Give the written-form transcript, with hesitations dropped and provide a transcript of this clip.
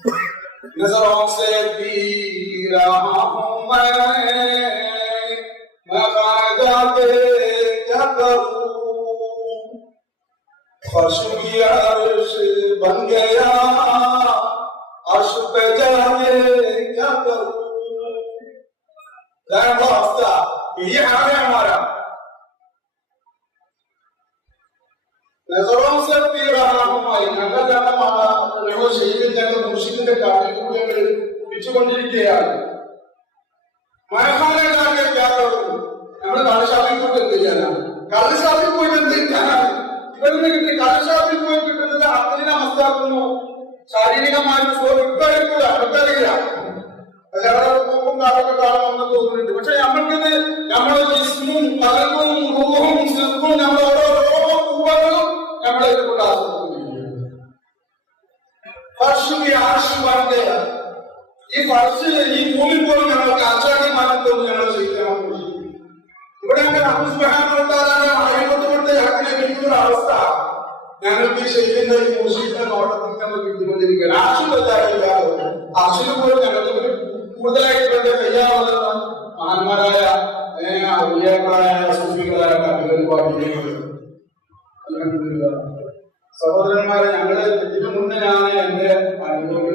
नजरों से पी रहा हूं मैं खाना जाके क्या करूं, फर्श भी अर्श बन गया, अर्श पे जाके क्या करूं। अवस्था ये हाल है हमारा। नजरों से पी रहा हूं ഞങ്ങൾ ശരീരത്തിന്റെ മുർഷിദിന്റെ കാട്ടിൽ കൂടി ഞങ്ങൾ പിടിച്ചുകൊണ്ടിരിക്കുകയാണ്. മഴക്കാലം നമ്മൾ കള്ളുഷാപ്പിൽ പോയിട്ട് എന്ത് ചെയ്യാനാണ്? കള്ളുഷാപ്പിൽ പോയിട്ട് എന്ത് ചെയ്യാനാണ്? ഇവിടുന്ന് കിട്ടി കള്ളുഷാപ്പിൽ പോയി കിട്ടുന്നത് അത്രയും അവസ്ഥാക്കുന്നു. ശാരീരികമായിട്ട് ഇപ്പറിയില്ല അടുത്തറിയില്ല. പക്ഷെ അവിടെ പൂപ്പും കാലൊക്കെ കാണുമെന്ന് തോന്നുന്നുണ്ട്. പക്ഷെ നമ്മൾക്കിത് നമ്മുടെ ജിസ്മും കലക്കും റൂഹും സിർക്കും നമ്മുടെ ഓരോ രൂപങ്ങളും നമ്മളെ കൊണ്ട് ആസ്വദിക്കുന്നു. ഈ ഫർശിൽ ഈ ഭൂമിൽ പോലും ഞങ്ങൾക്ക് ആചാര്യമാനത്തോട് ഞങ്ങൾ ചെയ്യിക്കാൻ ഇവിടെ അറിയപ്പെട്ടുകൊണ്ട് അവസ്ഥ ഞങ്ങൾക്ക് ഈ ശരീരത്തിന്റെ ഈ മുഷിന്റെ നോട്ടത്തിൽ നമ്മൾ കിട്ടിക്കൊണ്ടിരിക്കുകയാണ്. അർഷിന് പോലും ഞങ്ങൾക്ക് കൂടുതലായിട്ട് വേണ്ട കയ്യാവുന്ന മഹാന്മാരായ ഔലിയാക്കളായ സൂഫികളായ കവികൾ പാഠിക്കുന്നത്. സഹോദരന്മാരെ, ഞങ്ങള് ഇതിനു മുന്നേ ഞാൻ എന്റെ അനുഭവങ്ങൾ